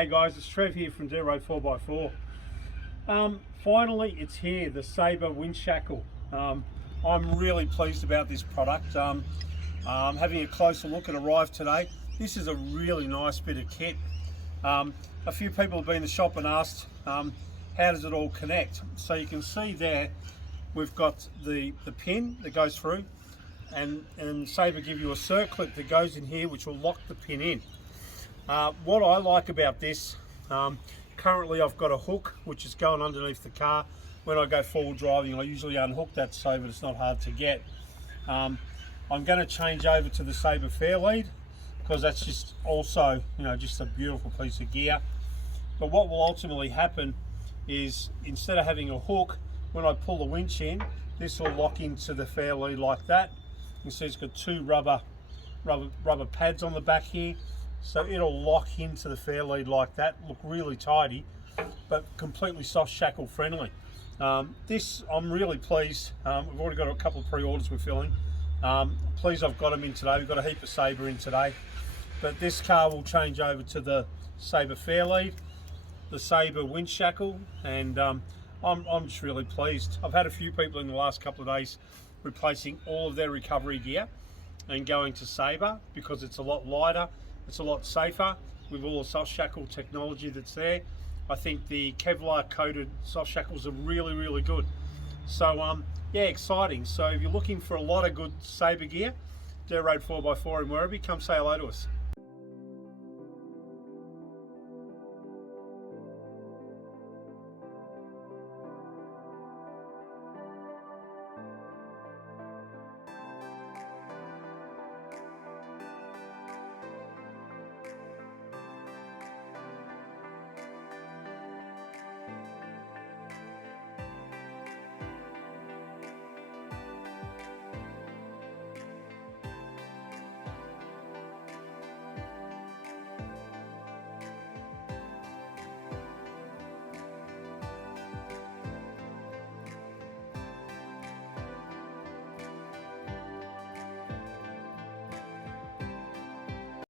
Hey guys, it's Trev here from Dirt Road 4x4. Finally, it's here, the Saber Winch Shackle. I'm really pleased about this product. Having a closer look, it arrived today. This is a really nice bit of kit. A few people have been in the shop and asked, how does it all connect? So you can see there, we've got the pin that goes through, and Saber give you a circlip that goes in here, which will lock the pin in. What I like about this, currently I've got a hook which is going underneath the car. When I go forward driving, I usually unhook that so that it's not hard to get. I'm going to change over to the Saber Fairlead because that's just also, just a beautiful piece of gear. But what will ultimately happen is, instead of having a hook, when I pull the winch in, this will lock into the Fairlead like that. You see it's got two rubber pads on the back here. So it'll lock into the Fairlead like that, look really tidy, but completely soft shackle friendly. This, I'm really pleased. We've already got a couple of pre-orders we're filling. Pleased I've got them in today. We've got a heap of Saber in today. But this car will change over to the Saber Fairlead, the Saber Winch Shackle, and I'm just really pleased. I've had a few people in the last couple of days replacing all of their recovery gear and going to Saber because it's a lot lighter. It's a lot safer with all the soft shackle technology that's there. I think the Kevlar coated soft shackles are really, really good. So yeah, exciting. So if you're looking for a lot of good Saber gear, Dirt Road 4x4 in Werribee, come say hello to us.